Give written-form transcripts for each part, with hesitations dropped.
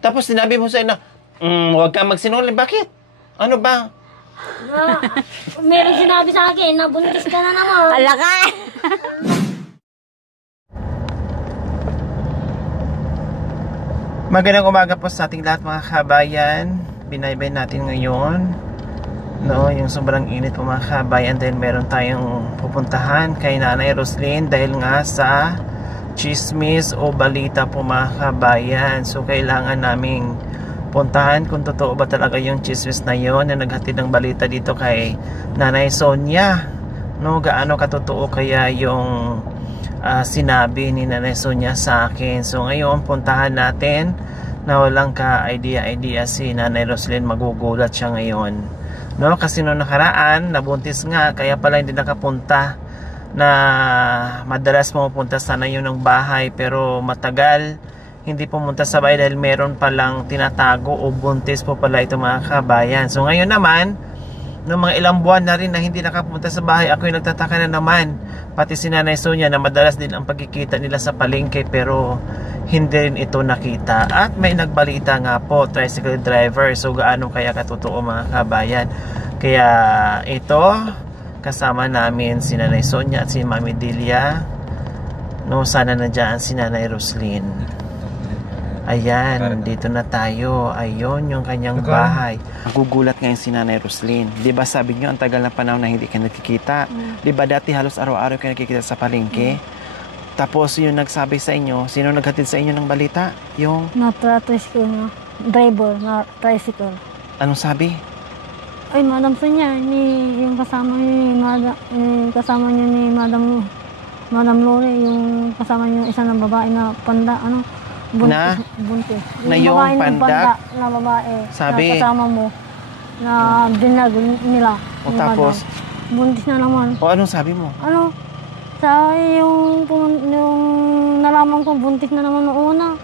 Tapos sinabi mo sa'yo na, huwag kang magsinungaling. Bakit? Ano ba? Meron sinabi sa akin, nabuntis ka na naman. Alaka! Magandang umaga po sa ating lahat mga kabayan. Binaybay natin ngayon, no, yung sobrang init po mga kabayan, dahil meron tayong pupuntahan kay Nanay Roslyn dahil nga sa chismis o balita po mga kabayan. So kailangan naming puntahan kung totoo ba talaga yung chismis na yon na naghatid ng balita dito kay Nanay Sonia, no, gaano katotoo kaya yung sinabi ni Nanay Sonia sa akin. So ngayon puntahan natin, na walang ka-idea si Nanay Roslyn, magugulat siya ngayon, no? Kasi noong nakaraan nabuntis nga, kaya pala hindi nakapunta, na madalas pumupunta sana yun ng bahay pero matagal hindi pumunta sa bahay dahil meron palang tinatago o buntis po pala ito mga kabayan. So ngayon naman, noong mga ilang buwan na rin na hindi nakapunta sa bahay, ako yung nagtataka na naman, pati si Nanay Sonia, na madalas din ang pagkikita nila sa palengke pero hindi rin ito nakita. At may nagbalita nga po, tricycle driver. So gaano kaya katotoo mga kabayan? Kaya ito, kasama namin si Nanay Sonia at si Mami Delia, no, sana nandiyan si Nanay Roslyn. Ayan, dito na tayo. Ayun yung kanyang bahay. Nagugulat ngayon si Nanay Roslyn. Diba sabi nyo, ang tagal na panahon na hindi ka nakikita. Diba dati halos araw-araw ka nakikita sa palengke? Tapos yung nagsabi sa inyo, sino naghatid sa inyo ng balita? Yung Na-tricycle na driver na tricycle. anong sabi? Ay, Madam Sonia, yung kasama niyo ni Madam Lore, yung kasama niyo isa ng babae na panda, buntis. Na yung panda na babae sabi, na kasama mo, na dinag nila. O tapos? Buntis na naman. O anong sabi mo? Sa yung nalaman kong buntis na naman noong una,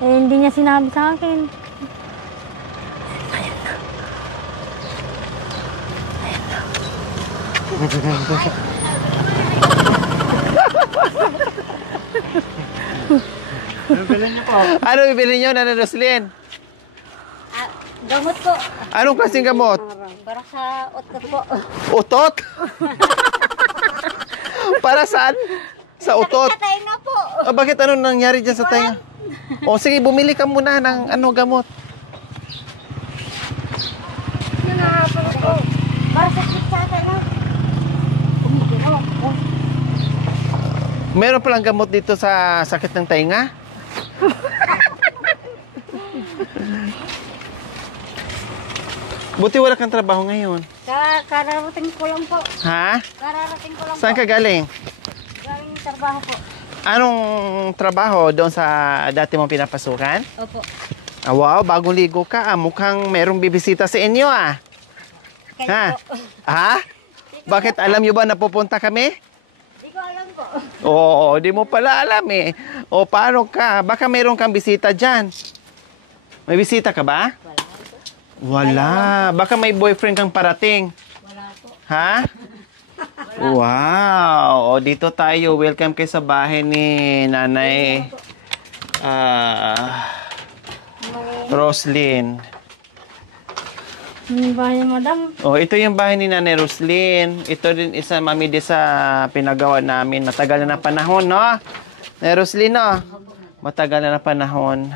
hindi niya sinabi sa akin. Ano bibili nyo, Nanay Roslyn? Gamot po. Anong klaseng gamot? Para sa utot po. Utot? Para saan? Sa utot? Sa tainga po. Bakit anong nangyari dyan sa tainga? O sige, bumili ka muna ng gamot. Para sa kitsa na. Meron palang gamot dito sa sakit ng tainga? Buti wala kang trabaho ngayon. Kararating ko lang po. Ha? Kararating ko lang Saan po. ka galing? Galing trabaho po. Anong trabaho doon sa dati mong pinapasukan? Opo. Wow, bagong ligo ka. Mukhang merong bibisita sa inyo Kaya Ha? po. Ha? Bakit alam nyo ba na pupunta kami? Di ko alam po. Oo, di mo pala alam eh. O paano ka? Baka meron kang bisita dyan. May bisita ka ba? Wala. Baka may boyfriend kang parating. Wala po. Ha? Wow. O dito tayo. Welcome kayo sa bahay ni Nanay Roslyn. Yung bahay, Madam. Oh, ito yung bahay ni Nanay Roslyn. Ito din isa, Mami, di sa pinagawa namin. Matagal na panahon, no? Nanay Roslyn, no? Matagal na panahon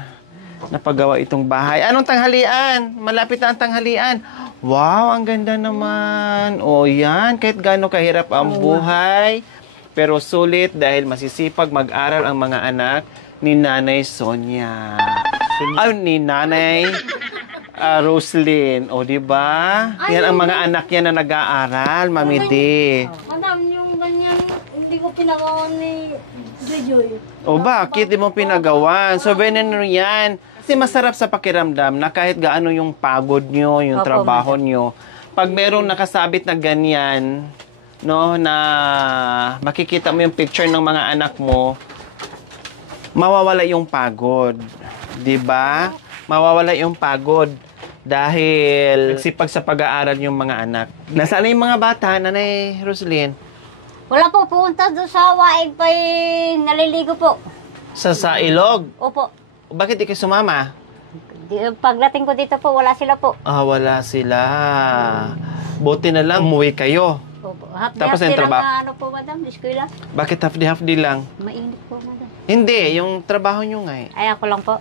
napagawa itong bahay. Anong tanghalian? Malapit na ang tanghalian. Wow, ang ganda naman. O yan, kahit gaano kahirap ang buhay, pero sulit dahil masisipag mag-aral ang mga anak ni Nanay Sonia. Ni Nanay Roslyn. O, di ba? Yan ang mga anak niya na nag-aaral, Mami D. Madam, yung ganyan, hindi ko pinagawa ni Joy. O bakit di mo pinagawan? So, veneno yan. Kasi masarap sa pakiramdam na kahit gaano yung pagod nyo, yung trabaho nyo, pag merong nakasabit na ganyan, no, na makikita mo yung picture ng mga anak mo, mawawala yung pagod. Diba? Mawawala yung pagod dahil nagsipag sa pag-aaral yung mga anak. Nasaan na yung mga bata, Nanay Roslyn? Wala po, pupunta doon sa waig pa naliligo po. Sa ilog? Opo. Bakit di kayo sumama? Pagdating ko dito po, wala sila po. Ah, wala sila. Buti na lang, umuwi kayo. Opo. Half day, Tapos half day yung lang trabaho? na ano po, madam, eskwela. Bakit half-day lang? Mainit po, madam. Hindi, yung trabaho nyo nga eh. Ay, ako lang po.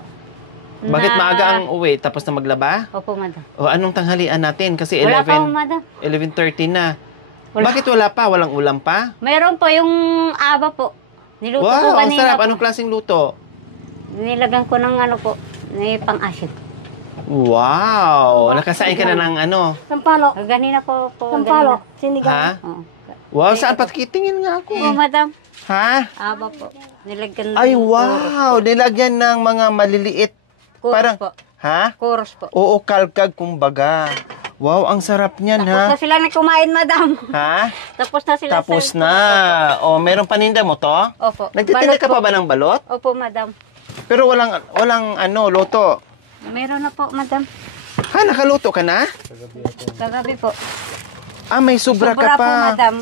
Bakit maaga ang uwi tapos na maglaba? Opo, madam. O anong tanghalian natin? Kasi Wala pa po, madam. 11:30 na. Wala. Bakit wala pa? Walang ulam pa? Mayroon po yung aba po. Niluto ko Wow, ang kanina sarap. po. Anong klaseng luto? Nilagyan ko ng ano po, may pang-asin. Wow! Nakasain ka na ng ano? Sampalo. Ganina po, Sampalo. Ha? Sinigang. Oo. Wow, saan patikitingin nga ako? Oo, madam. Ha? Aba po. Nilagyan Ay, ng wow! Nilagyan ng mga maliliit. Chorus Parang, po. ha? Chorus po. Oo, kalkag kumbaga. Wow, ang sarap niyan, Tapos ha? na sila na kumain, madam. Ha? Tapos na sila. Tapos sa- na. O, meron paninda mo to? Opo. Nagtitinda Balot ka po. pa ba ng balot? Opo, madam. Pero walang ano, luto. Meron na po, madam. Ha, nakaluto ka na? Kagabi po. Ah, may sobra ka Sobra po, pa. madam.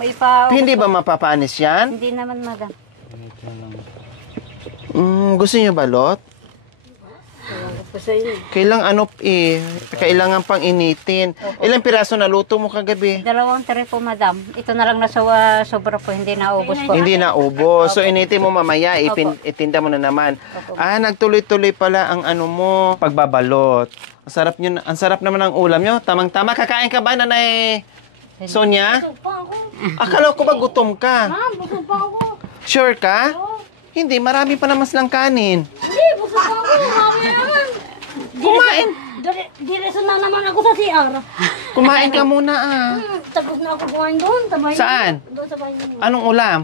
Hindi ba mapapanis yan? Hindi naman, madam. Gusto niyo balot? Kailangan pang initin. Ilang piraso na luto mo kagabi? 2 tray po, madam. Ito na lang na sobra po. Hindi naubos po. Hindi na ubo. So, initin mo mamaya, itinda mo na naman. Ah, nagtuloy-tuloy pala ang ano mo, pagbabalot. Ang sarap naman ng ulam nyo. Tamang-tama. Kakain ka ba, Nanay Sonia? Akala ko ba gutom ka? Busog pa ako. Sure ka? Hindi, marami pa naman silang kanin. Hindi, busog pa ako. Mamaya naman. Kumain. Direso na naman ako sa CR. Kumain ka muna ah. Tapos na ako kumain doon. Sabay Saan? Doon sa bahay niyo. Anong ulam?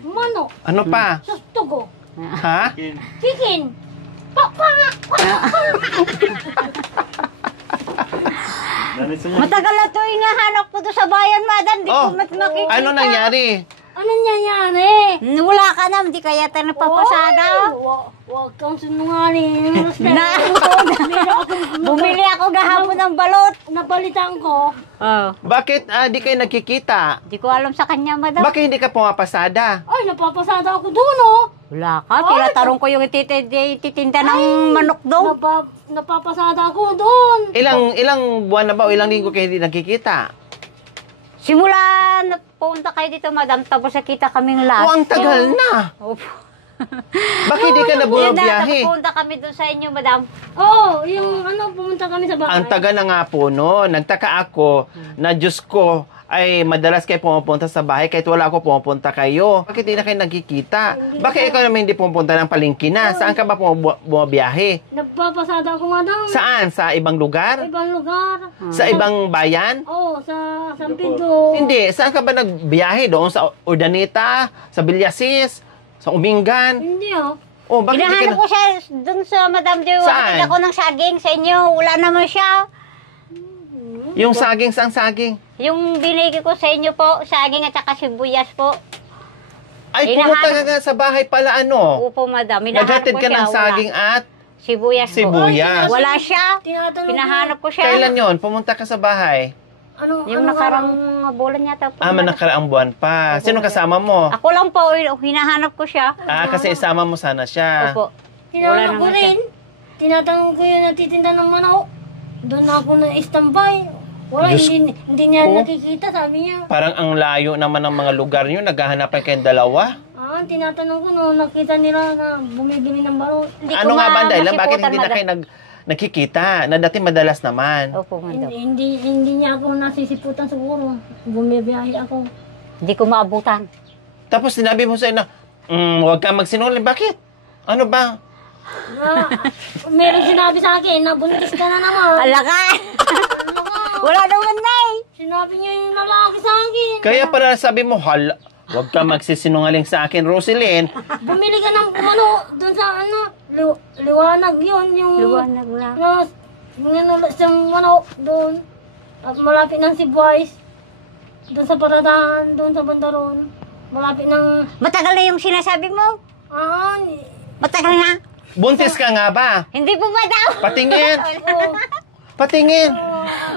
Manok. Ano pa? Sustugo. Ha? Chicken. Papa. Matagal na ito yung hanap ko doon sa bayan, madam. Di ko makikita. Ano nangyari? Ano nangyayari? Wala ka na, di kaya tayo napapasada. Huwag kang sinungaling. Bumili ako gahapon ng balot. Napalitan ko. Oh. Bakit di kayo nagkikita? Di ko alam sa kanya, madam. Bakit hindi ka pumapasada? Ay, napapasada ako doon, oh. Wala ka. Tinatarong ko yung titinda ng manok doon. Napapasada ako doon. Ilang buwan na ba o ilang linggo kayo hindi nagkikita? Simula na punta kayo dito, madam, tapos nakita kaming last. Ang tagal na. Opo. Bakit hindi ka na bumabiyahe? Pumunta kami doon sa inyo, madam. Oo, yung pumunta kami sa bahay. Ang tagal na nga po no. Nagtaka ako na Diyos ko ay madalas kayo pumupunta sa bahay kahit wala ako pumupunta kayo. Bakit hindi na kayo nagkikita? Bakit ikaw naman hindi pumupunta ng palengke na? Saan ka ba bumabiyahe? Nagpapasada ako nga daw. Saan? Sa ibang lugar? Ibang lugar. Sa ibang bayan? Oo, sa San Pedro. Hindi. Saan ka ba nagbiyahe? Doon sa Urdaneta? Sa Villasis? Sa Umingan? Hindi, oh. Oh, bakit hindi ka Hinahanap na... ko siya doon sa Madam Joy. Saan? Ako ng saging sa inyo. Wala naman siya. Yung saging, saan saging? Yung binigay ko sa inyo po, saging at saka sibuyas po. Ay, pumunta ka nga sa bahay pala ano? Opo, madam. Hinahanap Naghatid ko ka siya. ng saging at Sibuyas po. sibuyas. Wala siya. Tinatanong Hinahanap ko siya. Kailan yon? Pumunta ka sa bahay? Yung nakarang bulan yata po. Ah, nakaraang buwan pa. Sino kasama mo? Ako lang po, hinahanap ko siya. Ah, kasi isama mo sana siya. Opo. Tinanong ko naman siya. rin. Tinatanong ko yung natitinda ng manok. Doon ako na-standby. Wala, Diyos hindi niya ko. nakikita, sabi niya. Parang ang layo naman ng mga lugar nyo. Naghahanapan kayong dalawa. Tinatanong ko no, nakita nila na bumibili ng balot. Hindi ko Ano nga ba ang dahilan? masiputan, Bakit hindi na madam. kayo nakikita? Na dati madalas naman. Opo, madam. Hindi niya ako nasisiputan siguro. Bumibiyahe ako. Hindi ko maabutan. Tapos sinabi mo sa'yo na, huwag kang magsinungaling. Bakit? Ano ba? Meron sinabi sa akin na buntis ka na naman. Alaka! Wala naman na eh. Sinabi niya yung lalaki sa akin. Kaya pala sabi mo, huwag kang magsisinungaling sa akin, Roselyn. Bumili ka ng doon sa liwanag yun. Yung Liwanag na. Yung manok doon. At malapit ng Sibwais. Doon sa Paradahan, doon sa Bandaron. Malapit ng... Matagal na yung sinasabi mo. Matagal na. Buntis ka nga ba? Hindi po ba daw? Patingin. Patingin.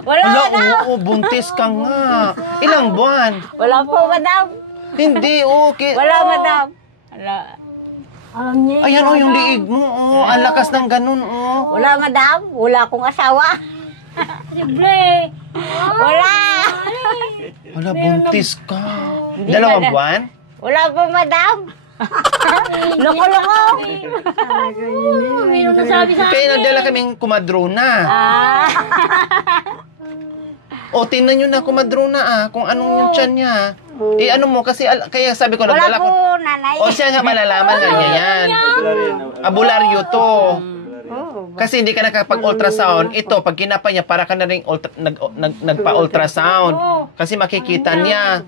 Wala Ala, ba daw? oo, buntis ka nga. Ilang buwan? Wala po, madam. Hindi, okay. Wala, madam. Wala. Alam niya. Ayan o, yung liig mo. Oh, ang lakas ng ganun. Oh. Wala, madam. Wala akong asawa. Libre. Wala. Wala, buntis ka. Hindi Dalawang na- buwan? Wala po, madam. Loko-loko. Mayroon nasabi sa Kaya nagdala kaming kumadrona. Ah. O, tingnan nyo na kumadrona kung anong yung tiyan niya. Eh, ano mo, kasi, kaya sabi ko, Wala nagdala po, ko. nanay. O, siya nga malalaman nga niya yan. Abularyo to. Oh, Kasi hindi ka nakapag-ultrasound. Ito, pag kinapa niya, para ka na rin nagpa-ultrasound. Kasi makikita niya.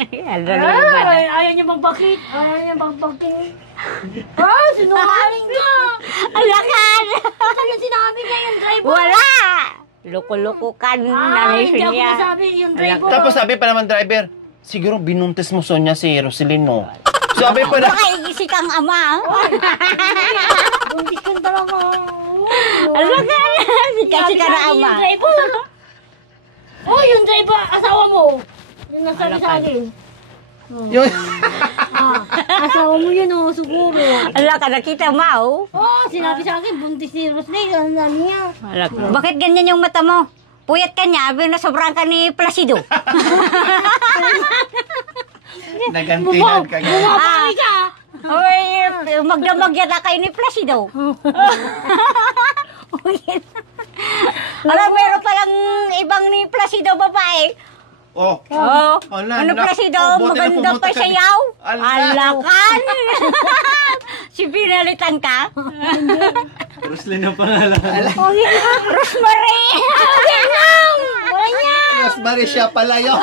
Ayaw niya magbakit. Ayaw niya magbakit. Sinungaling ka. Alakan! Kaya sinabi niya yung driver. Wala! Loko-loko ka, nanay Hindi ako niya. nasabi yung driver. Tapos sabi pa naman driver, siguro binuntis mo Sonia si Roselyn, no? Sabi pa na, Baka igisi kang ama. Buntis ka talaga. Alakan! Kasi ka na ama. Yung driver. Yung driver, asawa mo. Yung nagsabi sa akin. yung, Asawa mo yun, siguro. Alakan, nakita mo. Sinabi sa akin, buntis ni Rosley. Ang dami niya. Bakit ganyan yung mata mo? Puyat ka niya, na sobrang ka ni Placido. nagantihan ka nga. Bumabalik ka. Uy, magdamag yata kayo ni Placido. Alam, meron palang ibang ni Placido babae. Oh, Oh, Ala, ano nak- Placido, buti na maganda pumunta pa ka siya di- yaw. Ala. Alakan. Si pinalitan ka. Roslyn ang pangalan. Rosemary. Wala niya. Rosemary siya pala yun.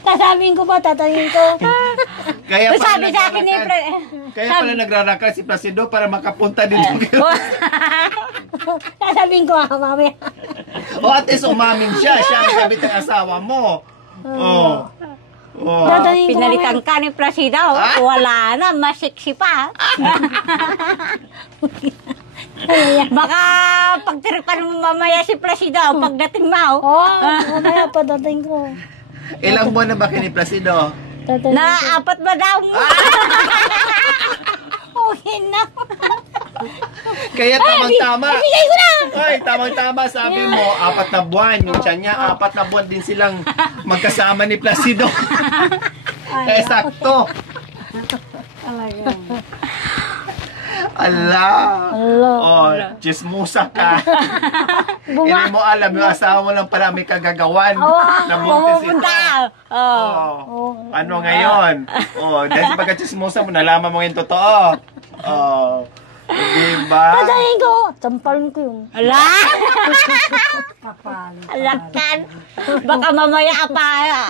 Sasabihin ko ba, tatangin ko. Kaya pala Sabi sa akin ni Kaya pala nagraraka si Placido para makapunta dito. Sasabihin ko, mamaya. O at least umamin siya. Siya ang kabit ng asawa mo. Oh. Oh. Tatangin ko, mamaya. Pinalitan ka ni Placido. Wala na, masiksi pa. Baka pagtiripan mo mamaya si Placido pagdating mo. Mamaya padating ko. Ilang buwan na ba kay ni Placido? Tatangin Na apat ba daw? Okay na. Kaya tamang-tama. Bigay ko na. Ay, tamang-tama. Sabi mo, 4 na buwan. Yung tiyan niya, 4 na buwan din silang magkasama ni Placido. Kaya sakto. Allah. Oh, chismusa ka. Hindi mo alam, yung asawa mo lang para may kagagawan. Na buntis ito. Pumunta. Oh. Ano ngayon? Oh, dahil pagka-chismusa mo, nalaman mo yung totoo. Oh. Diba? Tatangin ko. Sampalin ko yun. Ala! Alakan. Baka mamaya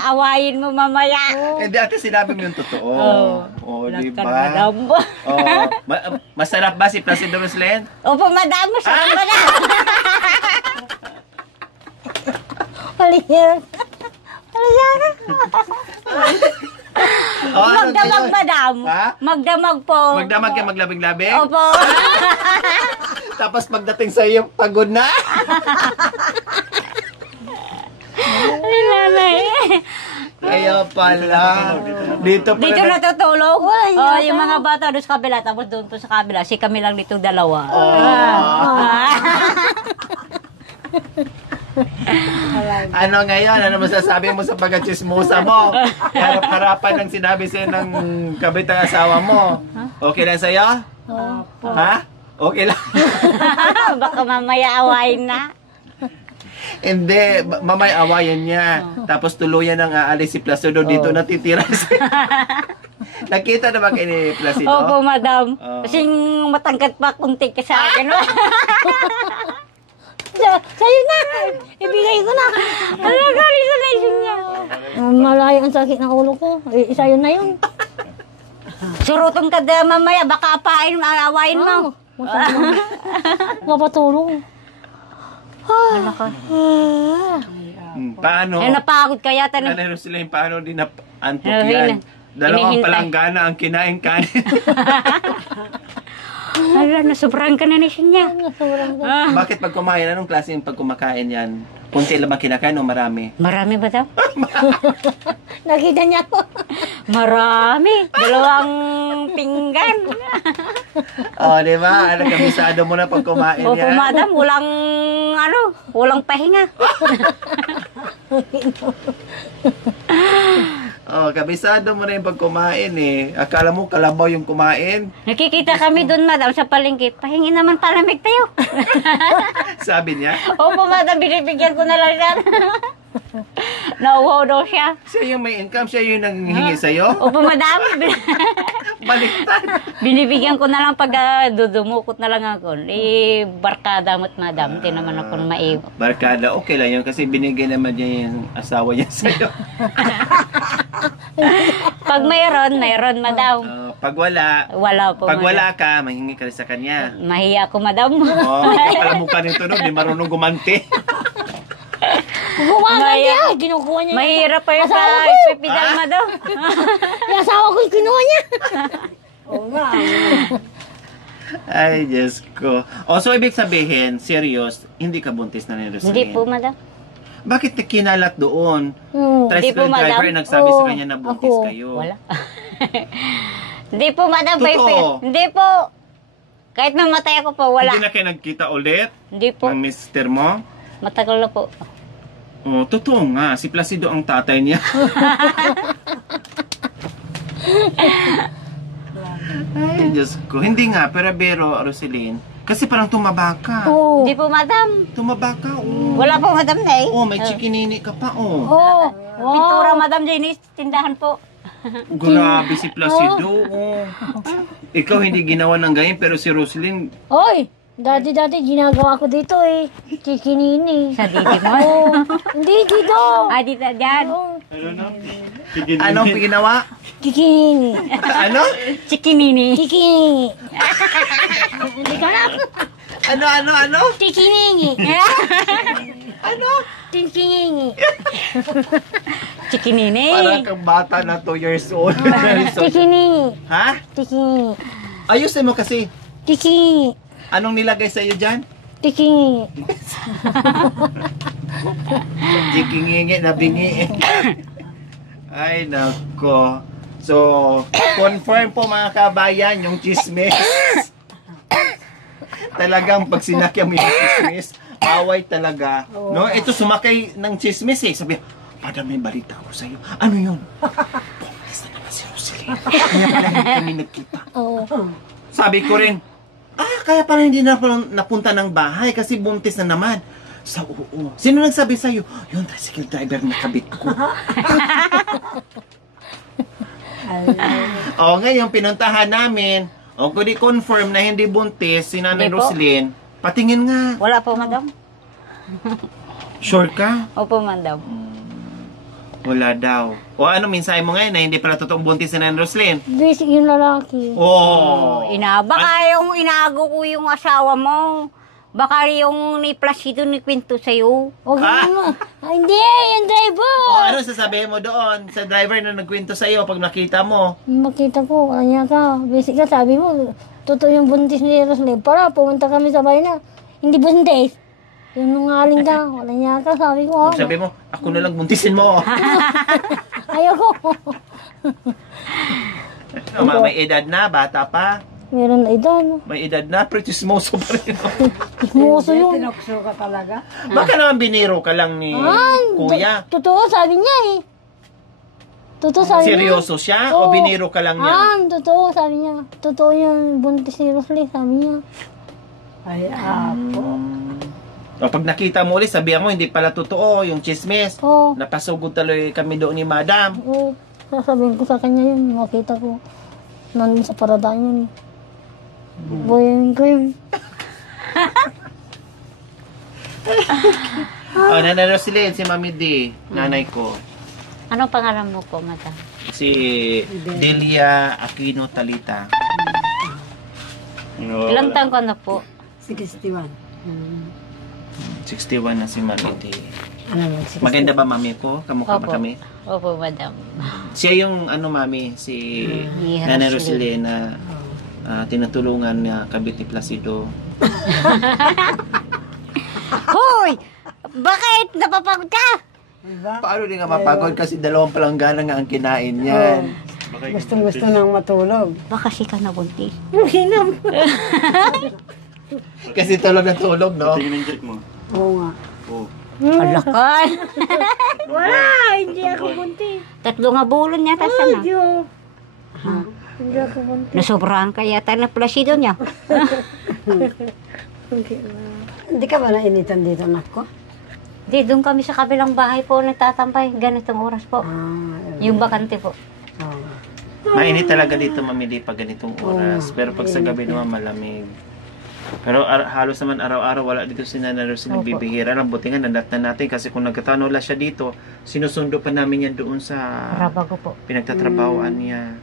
awayin mo mamaya. Hindi, ate, sinabi mo yung totoo. Oh, Alakan, diba? madam. Oh, masarap ba si Placido Roslyn? Opo, madam. Masarap ba na? Paliyan. Oh, ano Magdamag, ngayon? madam. Ha? Magdamag po. Magdamag ka maglabing-labing? Opo. Tapos pagdating sa iyo, pagod na? Nanay. Kaya pala. Dito pala. Dito natutulog. Wala, Oh, yung mga bata doon sa kabila, tapos doon po sa kabila, si kami lang dito dalawa. Ano ngayon? Ano masasabi mo sa pagkachismosa mo? Harap-harapan ng sinabi sa'yo ng kabit ng asawa mo. Okay lang sa'yo? Ha? Okay lang? Baka mamaya awayin na. Hindi, mamay awayan niya. Tapos tuluyan ang aalis si Placido dito natitira. Nakita na ba kayo ni Placido? Opo, madam. Oh. Kasing matangkat pa kunti ka sa akin. Sa'yo na. Ibigay ko na. Ano galing sa nation niya? Malayo ang sakit ng ulo ko. Isa yun na yun. Surutong ka na mamaya, baka awayin mo. Mapatulong. Ano ka? Paano? Eh, napagod ka yata na. Nanay Roselyn, paano din antok Ano, yan? Dalawang hinihintay. palanggana ang kinain kanin. Hala, nasobrang ka na ni siya. Sobrang Bakit pag kumain, anong klase yung pag kumakain yan? Kunti lang ba kinakain o marami? Marami ba daw? nakita niya ako. Marami. 2 pinggan. Di ba? Kabisado mo na pag kumain Opo, yan. madam, walang pahinga. Kabisado mo na yung pag kumain eh. Akala mo kalabaw yung kumain. Nakikita kami doon, madam, sa palengke. Pahingi naman palamig tayo. Sabi niya. Opo, madam, binibigyan ko na lang siya. Nauwaw daw siya. Siya yung may income, siya yung nanghihingi sa'yo. Opo, madam. Baliktad. Binibigyan ko na lang pag dudumukot na lang ako. Barkada mo't madam. Hindi naman ako maiwan. Barkada, okay lang yun kasi binigay naman niya yung asawa niya sa'yo. Pag mayroon, madam. Pag wala, Wala po, pag madam. wala ka, mahingi ka rin sa kanya. Mahiya ko, madam. Kapala mukha nito nun, di marunong gumanti. Gumawa niya. Kinukuha niya. Mahirap pa yung Asawa ko. ipipidal, madam. Yung asawa ko yung kinuha niya. Oo nga. Ay, Diyos ko. So ibig sabihin, serious, hindi ka buntis na ni Roslyn? Hindi po, madam. Bakit kinalat doon? Hindi Tricycle po, madam. driver nagsabi sa Oo, kanya na buntis ako. kayo. Wala. Hindi po, madam. Totoo. Hindi po. Kahit mamatay ako po, wala. Hindi na kayo nagkita ulit Hindi po. ng mister mo? Matagal na po. Totoo nga. Si Placido ang tatay niya. Ay, Diyos ko. Hindi nga, pero Roselyn, kasi parang tumaba ka. Oo. Hindi po, madam. Tumaba ka, Wala po, madam na eh. may chikinini ka pa, Oo. Pintura, madam Janice. Tindahan po. Grabe si Placido, Ikaw hindi ginawa ng ganyan, pero si Roselyn, Oy, dati ginagawa ko dito eh. Chikinini. Sa didi mo. Oo. Hindi dito. Ah, dito, dyan. Oo. anong ginawa? Chikinini. Ano? Chikinini. Chikinini. Hindi ka na. Ano? Chikinini. Ano? Chikinini. Chikinini. Parang kang bata na 2 years old. Chikinini. Ha? Chikinini. Ayusin mo kasi. Chikinini. Anong nilagay sa iyo dyan? Chikinini. Jikingingi na bingi. Ay, nako. So, confirm po mga kabayan, yung chismis. Talagang pag sinakyan mo yung chismis, away talaga. No? Ito sumakay ng chismis eh. Sabi, Madam, may balita ako sa'yo. Ano yun? Pumalis na naman si Roselyn. Kaya pala hindi kami nagkita. Oo. Sabi ko rin, kaya pala hindi na napunta ng bahay kasi buntis na naman. Sa oo. Sino nagsabi sa'yo? Yung tricycle driver na kabit ko. Ngayon, pinuntahan namin. Kung di-confirm na hindi buntis si Nanay Hindi po. Roselyn, patingin nga. Wala po, madam. Sure ka? Opo, madam. Wala daw. Ano mensahe mo ngayon na hindi pala totoong buntis si Nanay Roselyn? Basic yung lalaki. Baka yung inago ko yung asawa mo. Baka yung ni Placido ni Quinto sa'yo. Huwag mo. Hindi, yung driver. Ano sasabihin mo doon sa driver na nagkwento sa'yo pag nakita mo? Makita ko, kanya ka. Basic ka, sabi mo, totoo yung buntis ni Roslyn. Para, pumunta kami sa bahay na. Hindi buntis. Yung nungaling ka, wala niya ka, sabi ko. Sabi mo, ako na lang buntisin mo. Ayoko. May edad na, bata pa. Meron na edad. May edad na, pero chismoso pa rin. Muso yun. Baka naman biniro ka lang ni kuya. Totoo, sabi niya eh. Totoo, sabi niya. Seryoso siya o Oo. biniro ka lang niya? Totoo, sabi niya. Totoo yung buntis ni Roslyn, sabi niya. O pag nakita mo ulit, sabihan mo, hindi pala totoo yung chismis. Oo. Napasugod tuloy kami doon ni madam. Oo. Sasabihin ko sa kanya yun, makita ko. Nandun sa paradaan yun. Boying ko yun. Nanay Roselyn, si Mami D, nanay ko. Ano pangalan mo po, madam? Si Delia Aquino Talita. Ilang taon ka na po? 61. 61 na si Mami D. Maganda ba mami ko? Kamukha ba Opo. kami? Opo, madam. Siya yung Mami, si Ni Nanay Roselyn. Roselyn na tinutulungan niya kabit ni Placido. Hoy! Bakit? Napapagod ka? Paano di nga mapagod kasi 2 palanggana nga ang kinain niyan. Gusto nang matulog. Baka si ka nabuntis. Kasi tulog na tulog, no? Tingin ng jerk mo. Oo nga. Oo. Alakan. Wala, hindi ako buntis. 3 nga bulon niya, tas ano? Hindi ako buntis. Nasobrahan ka yata na Placido niya. Hindi ka ba nainitan dito, anak ko? Di, doon kami sa kabilang bahay po nagtatampay. Ganitong oras po. Yung bakante po. Mainit talaga dito mamili pag ganitong oras. Pero pag sa gabi naman malamig. Pero halos naman araw-araw wala dito si Nana Rosy nagbibihira. Ang buti nga nadatnan natin kasi kung nagkatanola siya dito, sinusundo pa namin yan doon sa Rabago po. pinagtatrabahoan niya.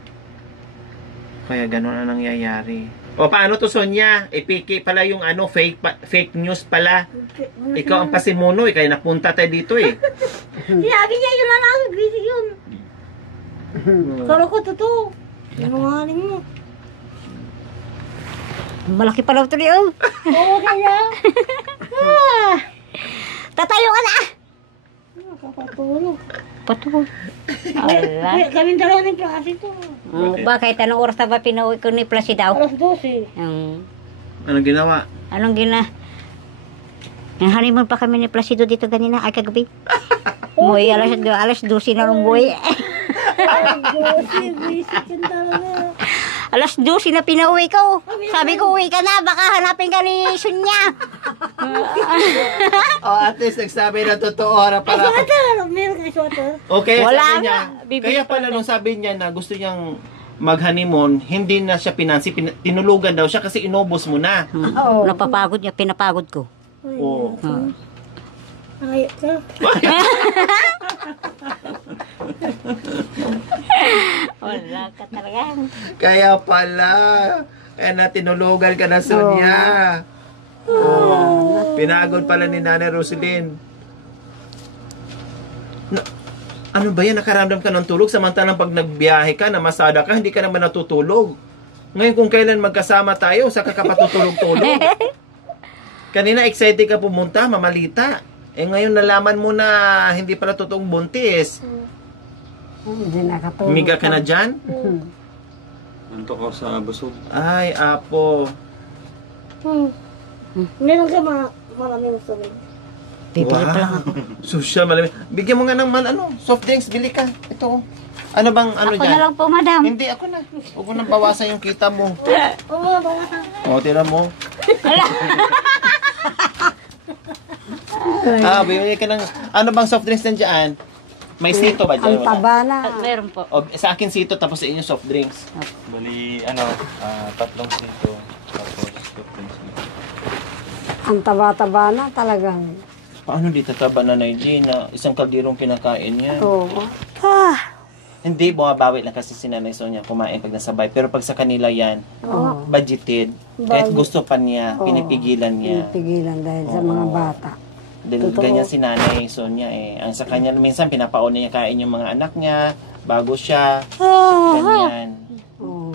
Kaya gano'n na nangyayari. O paano to, Sonia? Ipiki pala yung ano, fake news pala. Ikaw ang pasimuno, kaya napunta tayo dito eh. Sinabi niya yun na lang, busy yun. Karo ko totoo. Sinungaling mo. Malaki pa lang ito niyo. Oo, kaya. Tatayo ka na! Nakakatulog. Patulog. Ala. Kaming dalawa ng klase to. Bakit? Anong oras na ba pinauwi ko ni Placido? Alas 12. Anong ginawa? Anong Yung honeymoon pa kami ni Placido dito ganina, ay kagabi. Umuwi alas 12 na nung buhay. Visit yun talaga. Alas 12 na pinauwi ko. Sabi ko, uwi ka na, baka hanapin ka ni Sonia. At least nagsabi na totoo para Sweater! Meron kayo sweater? Okay, Wala sabi nga. niya. Bibili Kaya pala nung sabi niya na gusto niyang mag-honeymoon, hindi na siya pinansi, tinulugan daw siya kasi inubos mo na. Napapagod niya, pinapagod ko. Oo. Ayok ka. Wala ka talaga. Kaya pala. Kaya na tinulugan ka na, Sonia. Pinagod pala ni Nanay Roselyn. Ano ba yan? Nakaramdam ka ng tulog samantalang pag nagbiyahe ka, namasada ka, hindi ka naman natutulog. Ngayon kung kailan magkasama tayo, saka ka patutulog-tulog. Kanina excited ka pumunta, mamalita. Eh ngayon nalaman mo na hindi pala totoong buntis. Hindi nakatulog. Umiga ka na dyan? Antok ako sa busog. Ay, apo. Meron ka maraming sabi. Bibili pa lang ako. Susya, malamig. Bigyan mo nga ng soft drinks, bili ka. Ito. Ano bang Ako dyan? na lang po, madam. Hindi, ako na. Huwag mo nang bawasan yung kita mo. Oo, bawasan. O, tira mo. Bibili ka ng... Ano bang soft drinks nandiyan? May sito ba dyan? Ang taba na. Meron po. O, sa akin sito, tapos sa inyo soft drinks. Bali, 3 sito. Tapos 15 sito. Ang taba-taba na talagang. Paano di tataba na Gina? Isang kaldirong kinakain niya. Oo. Hindi, bumabawi lang kasi si Nanay Sonia kumain pag nasabay. Pero pag sa kanila yan, budgeted. Kahit gusto pa niya, pinipigilan niya. Pigilan dahil sa mga bata. Dahil ganyan si Nanay Sonia eh. Ang sa kanya, minsan pinapauna niya kain yung mga anak niya, bago siya, ganyan. Oo.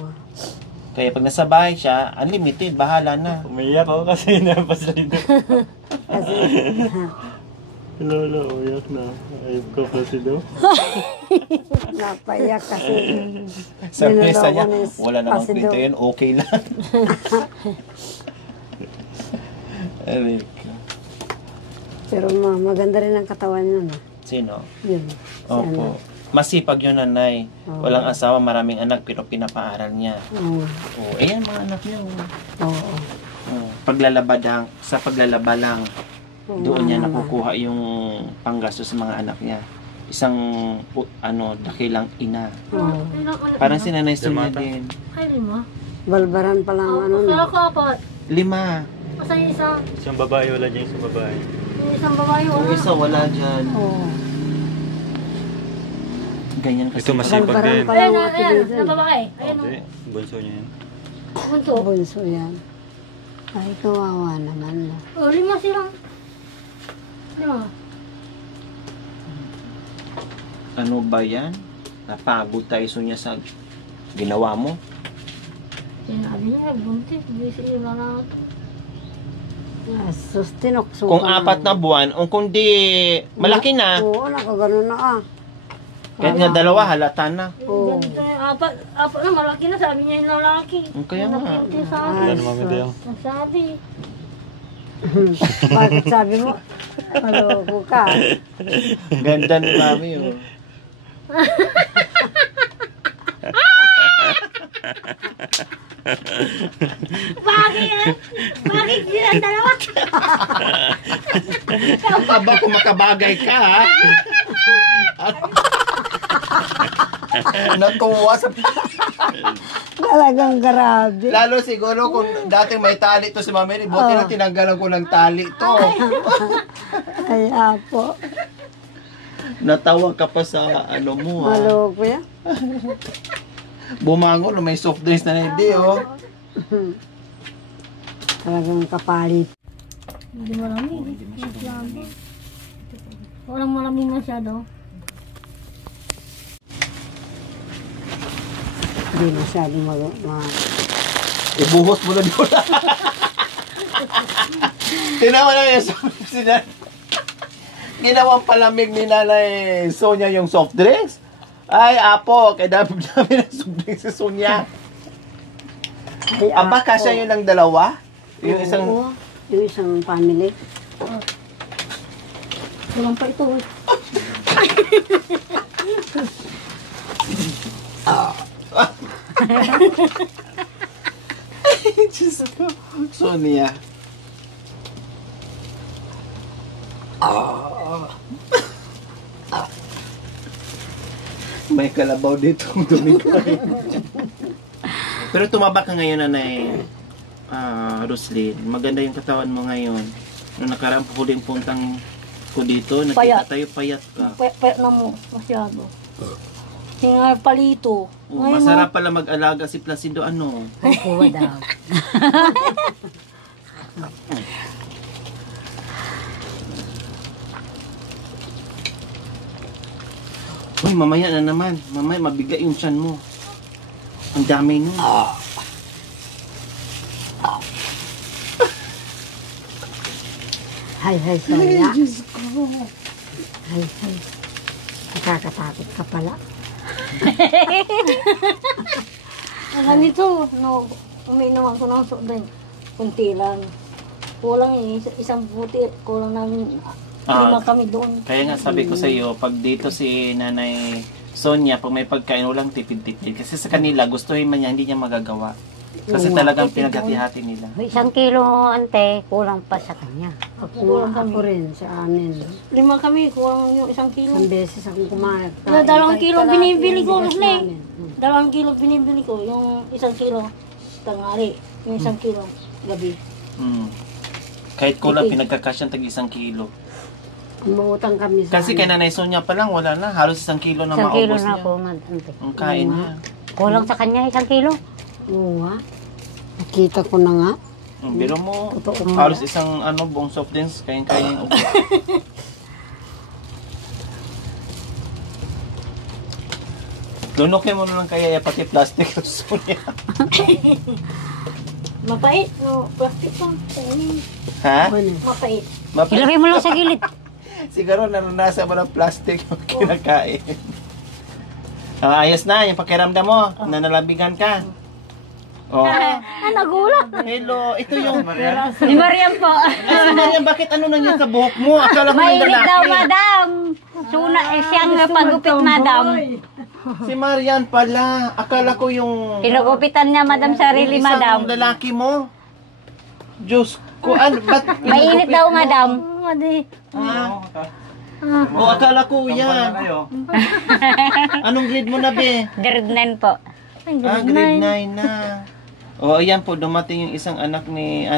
Kaya pag nasabay siya, unlimited, bahala na. Umiyak ako kasi napasalita. Kasi, Lolo, umiyak na. Ayop ka pa si Do. napaiyak kasi. Surprise niya, Niloloko ni wala namang Placido. dito yun, okay lang. Aray ka. Pero maganda rin ang katawan niya. No? Sino? Yun. Opo. Masipag yun, Nanay. Walang asawa, maraming anak, pero pinapaaral niya. Oo. Oo, ayan mga anak niya. Oo. Sa paglalaba lang, doon niya nakukuha yung panggastos sa mga anak niya. Isang, dakilang ina. Oo. Parang si Nanay Sonia din. Ay, lima. Balbaran pa lang ano. Masaya No? ka, apat. 5. Masaya isa. Isang babae, wala dyan isang babae. Yung isang babae, Yung wala. isa wala dyan. Oo. Ganyan kasi. Ito masipag Balbaran din. pa lang Ayan, ang ayan. atibidan. Sa babae. Ayan, Hindi, bunso niya yan. bunso. Bunso yan. Ay, kawawa naman. No? O, 5 sila. 5. Ano ba yan? Napagod tayo Sonia sa ginawa mo. Sinabi niya, buntis, busy yung lalaki. Sus, tinokso Kung ka 4 na buwan, o kung di malaki na, Oo, nakagano na kahit nga 2 halata na. Oo. Ganito yung apat na malaki na, sabi niya yung lalaki. Kaya nga. Nakapinti sa akin. Wala namang hindi ako. Nagsabi. Bakit sabi mo? Maloko ka. Ganda ni mami oh. Bakit? Bakit sila dalawa? Aba kung makabagay ka ha. Natuwa sa... Talagang grabe. Lalo siguro kung dating may tali to si Mami, buti na tinanggalan ko ng tali to. Ay, apo. Natawa ka pa sa ano mo ha. Maloko yan. Bumangon, may soft drinks na hindi oh. Talagang kapalit. Hindi marami. Walang maraming masyado. Hindi masyadong Ibuhos mo na doon. Tinawa na yung soft drinks na. Ginawang palamig ni Nanay Sonia yung soft drinks. Ay, apo, kaya dami ng soft drinks si Sonia. Ay, Aba, kasya yun lang 2? Yung isang... Oo, yung isang family. Walang pa ito. Diyos ko. Sonia. May kalabaw dito ang dumigay. Pero tumaba ka ngayon, Nanay Roslyn. Maganda yung katawan mo ngayon. Nung nakaraan po huling puntang ko dito, nakita Payat. tayo payat ka. Pwet na mo. Masyado. Hingar palito. Oh, masarap pala mag-alaga si Placido. Ano? Kuha daw. Uy, mamaya na naman. Mamaya mabigat yung tiyan mo. Ang dami nun. Hay, Sonia. Hay. Nakakatakot ka pala. Ganito, no, umiinom ako ng soda. Kunti lang. Kulang isang buti. Kulang namin. Lima kami doon. Kaya nga sabi ko sa iyo, pag dito si Nanay Sonia, pag may pagkain, walang tipid-tipid. Kasi sa kanila, gustuhin man niya, hindi niya magagawa. Kasi talagang pinaghati-hati nila. 1 kilo, ante, kulang pa sa kanya. Ako rin sa amin. 5 kami, kulang yung 1 kilo. Isang beses akong kumain. Na 2 kilo binibili ko, Bigas Leslie. namin. 2 kilo binibili ko. Yung 1 kilo, tanghali. Yung 1 kilo, gabi. Kahit kulang, pinagkakasyan tag 1 kilo. Umuutang kami sa Kasi kay Nanay Sonia pa lang, wala na. Halos 1 kilo na 1 kilo maubos na niya. ako, ante. Ang kain niya. Kulang sa kanya 1 kilo. Oo nga. Nakita ko na nga. Biro mo, Totoo. halos isang buong soft drinks, kain-kain yung ubos. Lunukin mo na lang kaya pati plastic ng Sonia. Mapait, no? Plastic pa. Ha? Ano? Mapait. Ilagay mo lang sa gilid. Siguro naranasan mo ng plastic yung kinakain. Ayos na, yung pakiramdam mo, nanalabigan ka. Oh. Nagulat. Hello, ito yung... Ni Mariam po. Si Mariam, bakit ano na niya sa buhok mo? Akala mo yung Mainit lalaki. daw, madam. Suna, siyang pagupit, madam. Si Marian pala. Akala ko yung... Pinugupitan niya, madam, sarili, yung isang madam. lalaki mo. Diyos ko, ano? Ba't Mainit daw, madam. O, akala ko yan. Anong grade mo na, be? Grade 9 po. Grade 9 na. O, ayan po, dumating yung isang anak ni,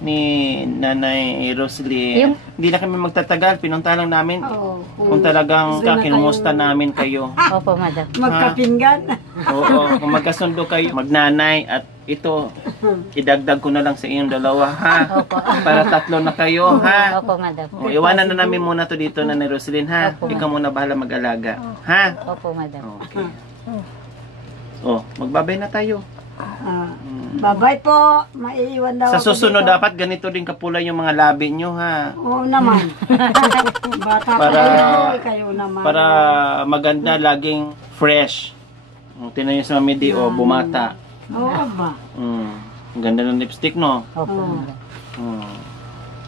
ni Nanay Roslyn. Hindi na kami magtatagal, pinunta lang namin. Kung talagang kinumusta namin kayo. Opo, madam. Magkapinggan. Oo, kung magkasundo kayo, magnanay at ito, idagdag ko na lang sa inyong dalawa, ha? Para 3 na kayo, ha? Opo, madam. O, iwanan na namin muna to dito, Nanay Roslyn, ha? Ikaw muna bahala mag-alaga, ha? Opo, madam. Okay. Oh, magbabay na tayo. Bye-bye po. Maiiwan daw Sa ako susunod dito. dapat ganito din kapulay yung mga labi nyo ha. Oo naman. Bata pa kayo naman. Para maganda, laging fresh. Tinan nyo sa Mami o bumata. Oo ba? Ang ganda ng lipstick, no? Oo.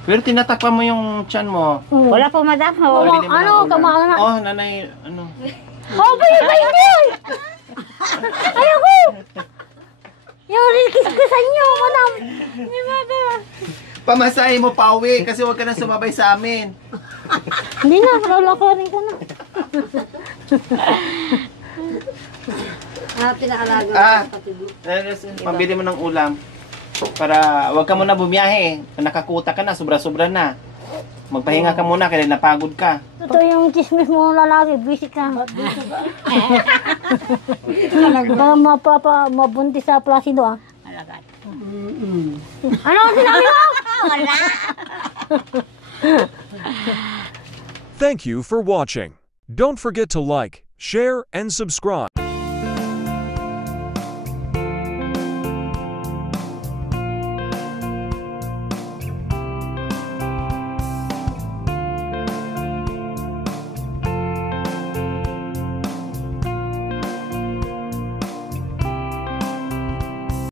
Pero tinatakpan mo yung chan mo. Wala po, madam. Oh. Bili mo ng ano, ulam. kamahal na. Oh, nanay, ano? Oh, bayo! Ayoko! Yung kiss-kissan nyo, madam. Ni madam. Pamasahe mo pa uwi kasi huwag ka na sumabay sa amin. Hindi na, lalakarin ko na. Pinaalaga Ah. ng kapatid mo. Pambili mo ng ulam. Para huwag ka muna bumiyahe. Nakakuta ka na, sobra-sobra na. Magpahinga ka muna kasi napagod ka. Ito yung chismis mo lalaki, busy ka. Baka mabuntis sa Placido ah. Alagat. Ano ang sinabi mo? Wala. Thank you for watching. Don't forget to like, share, and subscribe.